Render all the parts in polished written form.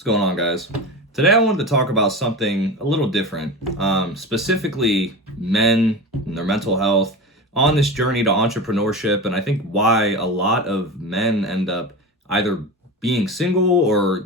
What's going on, guys? Today I wanted to talk about something a little different, specifically men and their mental health on this journey to entrepreneurship, and I think why a lot of men end up either being single or,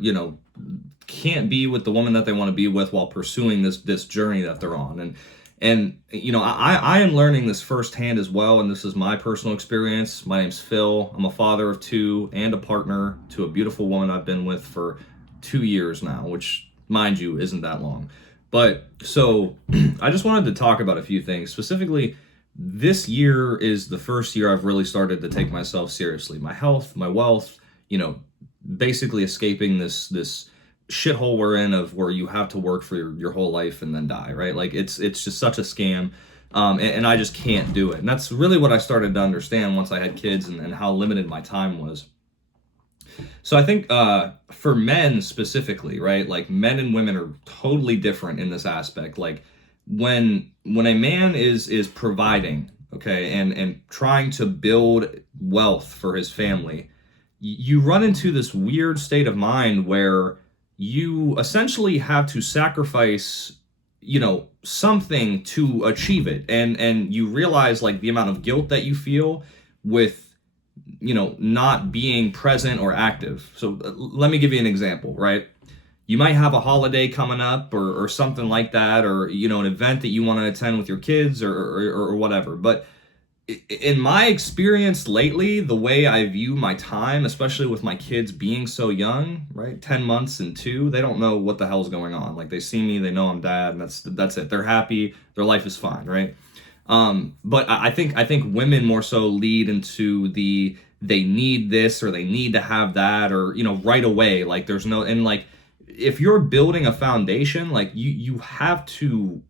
can't be with the woman that they want to be with while pursuing this journey that they're on. I am learning this firsthand as well, and this is my personal experience. My name's Phil. I'm a father of two and a partner to a beautiful woman I've been with for 2 years now, which, mind you, isn't that long. But so I just wanted to talk about a few things. Specifically, this year is the first year I've really started to take myself seriously. My health, my wealth, basically escaping this shithole we're in of where you have to work for your whole life and then die, right? Like it's just such a scam. And I just can't do it. And that's really what I started to understand once I had kids and how limited my time was. So I think for men specifically, right, like men and women are totally different in this aspect. Like when a man is providing, okay, and trying to build wealth for his family, you run into this weird state of mind where you essentially have to sacrifice, something to achieve it. And you realize like the amount of guilt that you feel with not being present or active. So let me give you an example, right? You might have a holiday coming up or something like that, or, an event that you want to attend with your kids or whatever. But in my experience lately, the way I view my time, especially with my kids being so young, right? 10 months and 2, they don't know what the hell's going on. Like they see me, they know I'm dad, and that's it. They're happy. Their life is fine, right? But I think women more so lead into they need this or they need to have that, or right away, like there's no, and like if you're building a foundation, like you have to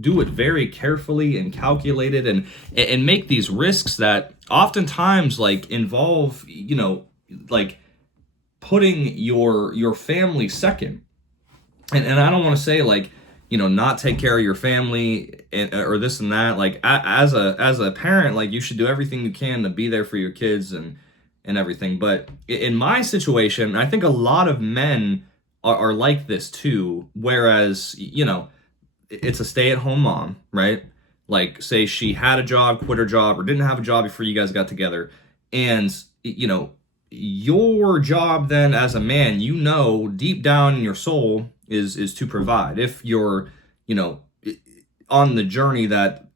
do it very carefully and calculated and make these risks that oftentimes like involve like putting your family second. And I don't want to say like not take care of your family or this and that. Like as a parent, like you should do everything you can to be there for your kids and everything. But in my situation, I think a lot of men are like this too. Whereas it's a stay-at-home mom, right? Like say she had a job, quit her job, or didn't have a job before you guys got together, and your job then as a man, deep down in your soul is to provide. If you're, on the journey that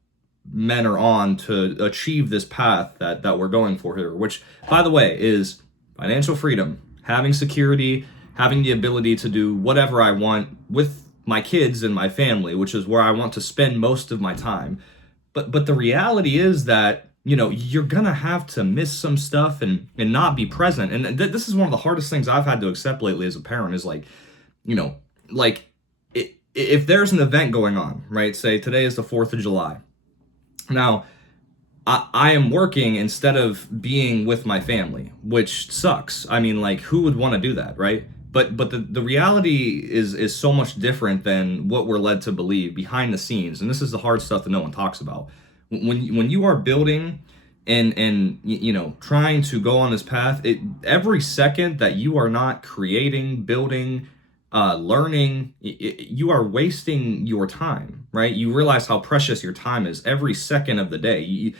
men are on to achieve this path that we're going for here, which, by the way, is financial freedom, having security, having the ability to do whatever I want with my kids and my family, which is where I want to spend most of my time. But the reality is that you're gonna have to miss some stuff and not be present. And this is one of the hardest things I've had to accept lately as a parent is like, if there's an event going on, right? Say today is the 4th of July. Now, I am working instead of being with my family, which sucks. I mean, like, who would want to do that, right? But the reality is so much different than what we're led to believe behind the scenes. And this is the hard stuff that no one talks about. When you are building and trying to go on this path, every second that you are not creating, building, learning, you are wasting your time, right? You realize how precious your time is every second of the day.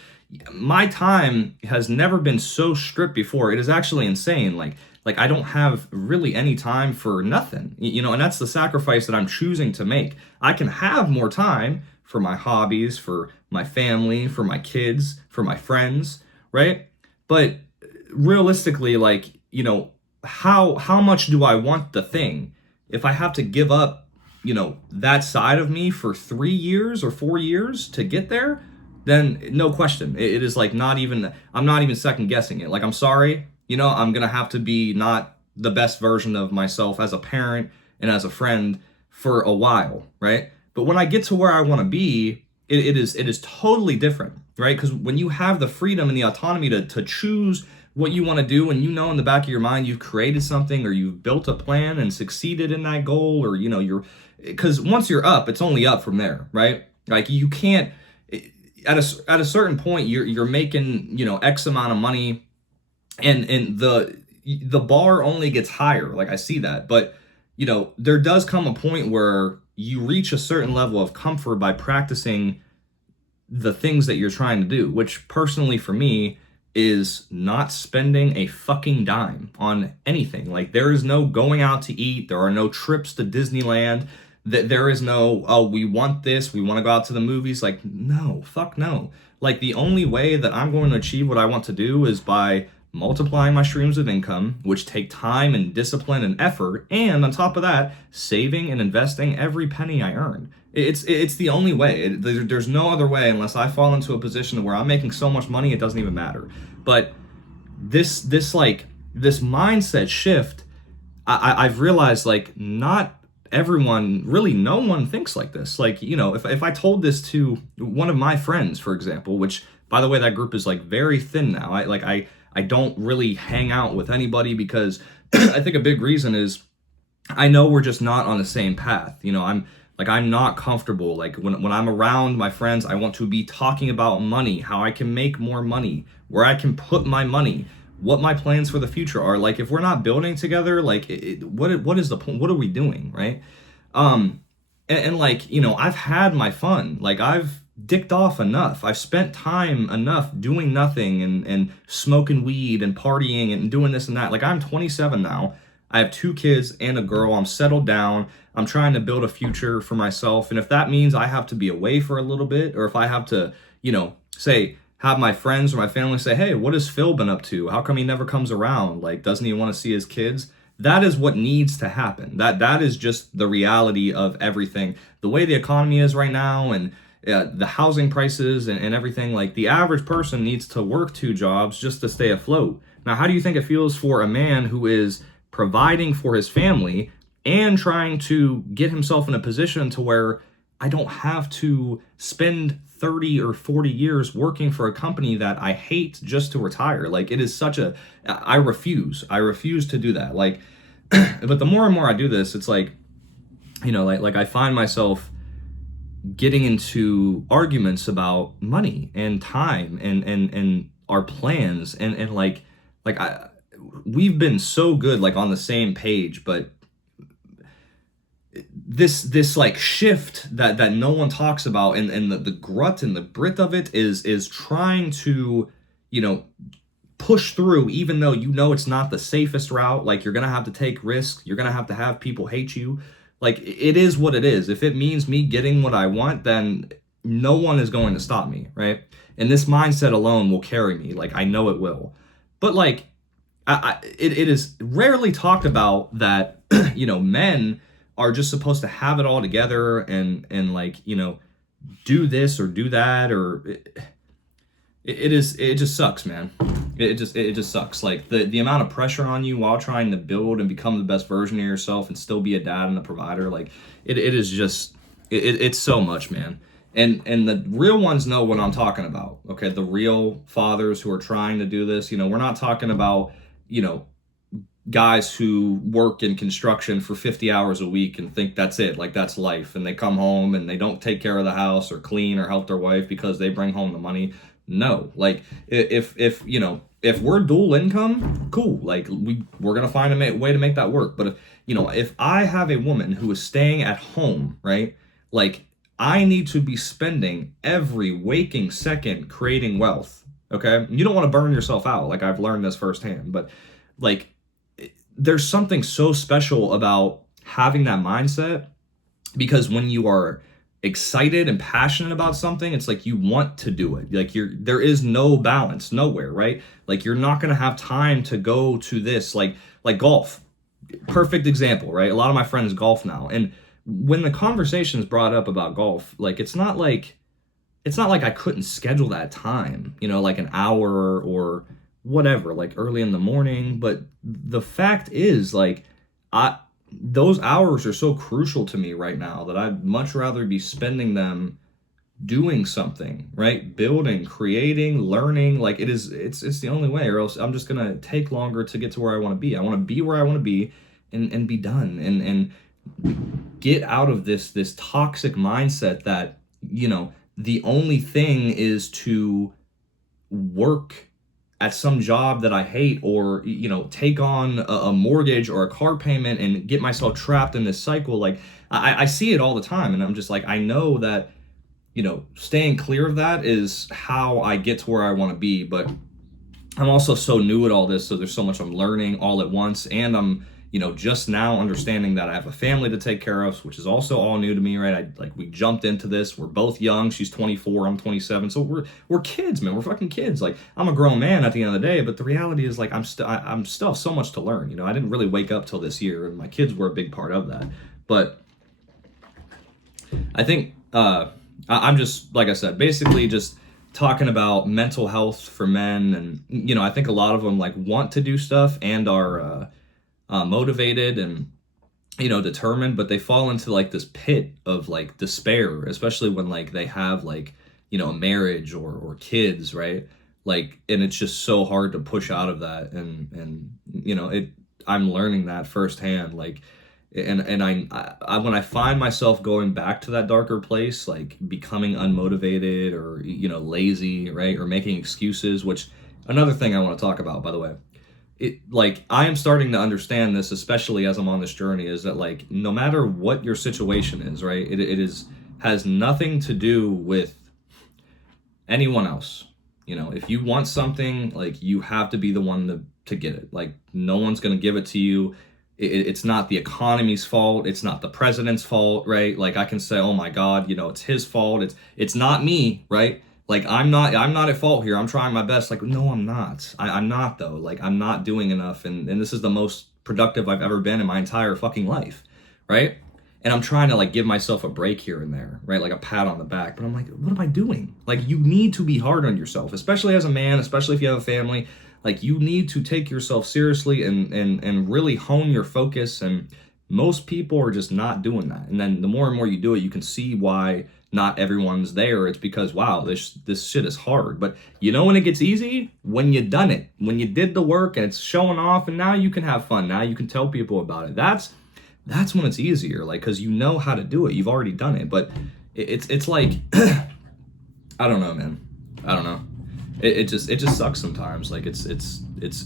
My time has never been so stripped before. It is actually insane. Like I don't have really any time for nothing, and that's the sacrifice that I'm choosing to make. I can have more time for my hobbies, for my family, for my kids, for my friends, right? But realistically, like, how much do I want the thing? If I have to give up, that side of me for 3 years or 4 years to get there, then no question. It is like I'm not even second guessing it. Like, I'm sorry, I'm going to have to be not the best version of myself as a parent and as a friend for a while, right? But when I get to where I want to be, it is totally different, right? Because when you have the freedom and the autonomy to choose what you want to do, and in the back of your mind you've created something or you've built a plan and succeeded in that goal, or because once you're up, it's only up from there, right? Like you can't at a certain point you're making X amount of money, and the bar only gets higher. Like I see that, but there does come a point where you reach a certain level of comfort by practicing the things that you're trying to do, which personally for me is not spending a fucking dime on anything. Like, there is no going out to eat, there are no trips to Disneyland, that there is no, oh, we want this, we want to go out to the movies. Like, no, fuck no. Like, the only way that I'm going to achieve what I want to do is by multiplying my streams of income, which take time and discipline and effort, and on top of that, saving and investing every penny I earn. It's the only way. There's no other way unless I fall into a position where I'm making so much money it doesn't even matter. But this mindset shift, I've realized, like, not everyone, really no one thinks like this. Like, if I told this to one of my friends, for example, which, by the way, that group is like very thin now. I don't really hang out with anybody because I think a big reason is I know we're just not on the same path. I'm not comfortable. Like, when I'm around my friends, I want to be talking about money, how I can make more money, where I can put my money, what my plans for the future are. Like, if we're not building together, like, what is the point? What are we doing, right? And like, I've had my fun. Like, I've dicked off enough. I've spent time enough doing nothing and smoking weed and partying and doing this and that. Like, I'm 27 now. I have 2 kids and a girl. I'm settled down. I'm trying to build a future for myself. And if that means I have to be away for a little bit, or if I have to, say, have my friends or my family say, hey, what has Phil been up to? How come he never comes around? Like, doesn't he want to see his kids? That is what needs to happen. That is just the reality of everything. The way the economy is right now, and the housing prices and everything, like, the average person needs to work 2 jobs just to stay afloat. Now, how do you think it feels for a man who is providing for his family and trying to get himself in a position to where I don't have to spend 30 or 40 years working for a company that I hate just to retire? Like, it is I refuse to do that. Like, but the more and more I do this, it's like, like I find myself getting into arguments about money and time and our plans and we've been so good, like, on the same page, but this like shift that no one talks about, and the grit and the grit of it is trying to push through, even though it's not the safest route. Like, you're gonna have to take risks, you're gonna have people hate you. Like, it is what it is. If it means me getting what I want, then no one is going to stop me, right? And this mindset alone will carry me. Like, I know it will. But, like, it is rarely talked about that men are just supposed to have it all together and like, do this or do that, or it just sucks, man. It just sucks. Like, the amount of pressure on you while trying to build and become the best version of yourself and still be a dad and a provider, like, it is just it's so much, man. And the real ones know what I'm talking about. Okay, the real fathers who are trying to do this, we're not talking about, guys who work in construction for 50 hours a week and think that's it, like, that's life, and they come home and they don't take care of the house or clean or help their wife because they bring home the money. No, like, if we're dual income, cool. Like, we're gonna find a way to make that work. But if I have a woman who is staying at home, right, like, I need to be spending every waking second creating wealth. Okay, you don't want to burn yourself out. Like, I've learned this firsthand. But, like, there's something so special about having that mindset, because when you are excited and passionate about something, it's like you want to do it. Like, there is no balance nowhere, right? Like, you're not going to have time to go to this, like golf. Perfect example, right? A lot of my friends golf now, and when the conversation is brought up about golf, like, it's not like I couldn't schedule that time, like an hour or whatever, like early in the morning. But the fact is, like, those hours are so crucial to me right now that I'd much rather be spending them doing something, right? Building, creating, learning. Like, it's the only way, or else I'm just gonna take longer to get to where I want to be. I want to be where I want to be and be done, and get out of this toxic mindset that the only thing is to work at some job that I hate, or take on a mortgage or a car payment and get myself trapped in this cycle. Like I see it all the time, and I'm just like, I know that staying clear of that is how I get to where I want to be. But I'm also so new at all this, so there's so much I'm learning all at once, and I'm just now understanding that I have a family to take care of, which is also all new to me, right? We jumped into this. We're both young. She's 24, I'm 27, so we're kids, man. We're fucking kids. Like, I'm a grown man at the end of the day, but the reality is, like, I'm still so much to learn. I didn't really wake up till this year, and my kids were a big part of that. But I think I'm just, like I said, basically just talking about mental health for men. And I think a lot of them like want to do stuff and are motivated and determined, but they fall into like this pit of like despair, especially when like they have like a marriage or kids, right? Like, and it's just so hard to push out of that. And I'm learning that firsthand. Like, and I when I find myself going back to that darker place, like becoming unmotivated or lazy, right, or making excuses, which another thing I want to talk about, by the way, like, I am starting to understand this, especially as I'm on this journey, is that like no matter what your situation is, right, it has nothing to do with anyone else. If you want something, like, you have to be the one to get it. Like, no one's going to give it to you. It's not the economy's fault. It's not the president's fault, right? Like, I can say, oh my God, it's his fault. It's not me, right? Like, I'm not at fault here. I'm trying my best. Like, no, I'm not. I'm not, though. Like, I'm not doing enough. And this is the most productive I've ever been in my entire fucking life, right? And I'm trying to like give myself a break here and there, right? Like a pat on the back. But I'm like, what am I doing? Like, you need to be hard on yourself, especially as a man, especially if you have a family. Like, you need to take yourself seriously and really hone your focus. And most people are just not doing that. And then the more and more you do it, you can see why not everyone's there. It's because, wow, this shit is hard. But when it gets easy? When you done it, when you did the work and it's showing off, and now you can have fun. Now you can tell people about it. That's when it's easier, like, because you know how to do it. You've already done it. But it's like, I don't know, man. I don't know. It just sucks sometimes. Like, it's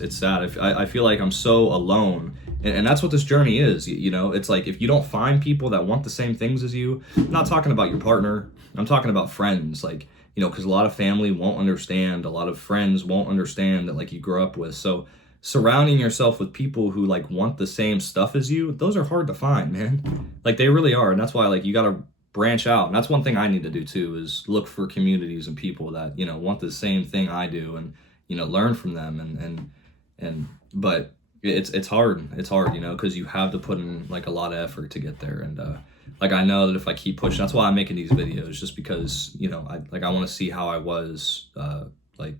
sad. I feel like I'm so alone, and that's what this journey is. It's like, if you don't find people that want the same things as you, I'm not talking about your partner. I'm talking about friends. Like, because a lot of family won't understand. A lot of friends won't understand that, like, you grew up with. So surrounding yourself with people who like want the same stuff as you, those are hard to find, man. Like, they really are. And that's why, like, you got to branch out. And that's one thing I need to do too, is look for communities and people that want the same thing I do, and learn from them. But it's hard. It's hard, because you have to put in like a lot of effort to get there. And like, I know that if I keep pushing, that's why I'm making these videos, just because I want to see how I was like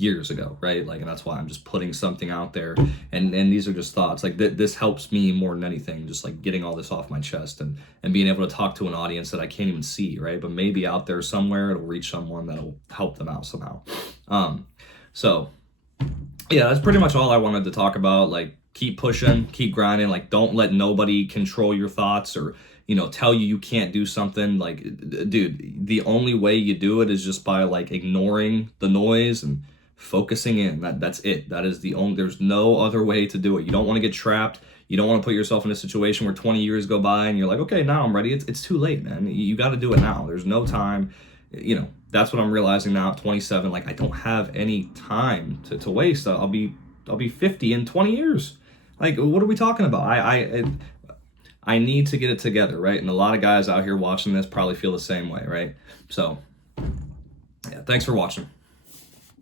years ago, right? Like, and that's why I'm just putting something out there, and these are just thoughts. Like, this helps me more than anything, just like getting all this off my chest and being able to talk to an audience that I can't even see, right? But maybe out there somewhere it'll reach someone that'll help them out somehow. So yeah, that's pretty much all I wanted to talk about. Like, keep pushing, keep grinding. Like, don't let nobody control your thoughts or tell you can't do something. Like, dude, the only way you do it is just by like ignoring the noise and focusing in. That's it. That is the only, there's no other way to do it. You don't want to get trapped. You don't want to put yourself in a situation where 20 years go by and you're like, okay, now I'm ready. It's too late, man. You got to do it now. There's no time. That's what I'm realizing now at 27. Like, I don't have any time to waste. I'll be 50 in 20 years. Like, what are we talking about? I need to get it together, right? And a lot of guys out here watching this probably feel the same way, right? So yeah, thanks for watching.